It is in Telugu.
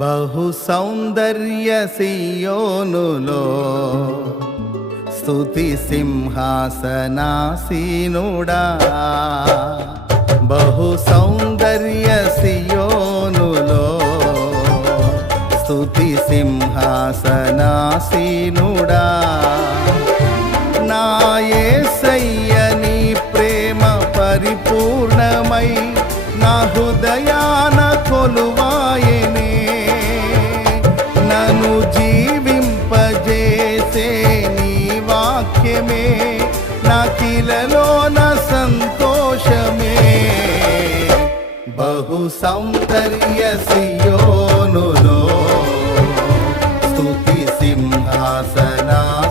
బహు సౌందర్య సియోనులో స్తుతి సింహాసనాసీనుడా బహు సౌందర్య సియోనులో స్తుతి సింహాసనాసీనుడా నాయే యేసయ్య నీ ప్రేమ పరిపూర్ణమై నా హృదయాన కొలువాయనే జీవింపజేసే నీ వాక్యమే నాకిలలోన సంతోషమే. బహు సౌందర్య సియోనులో. స్తుతి సింహాసనా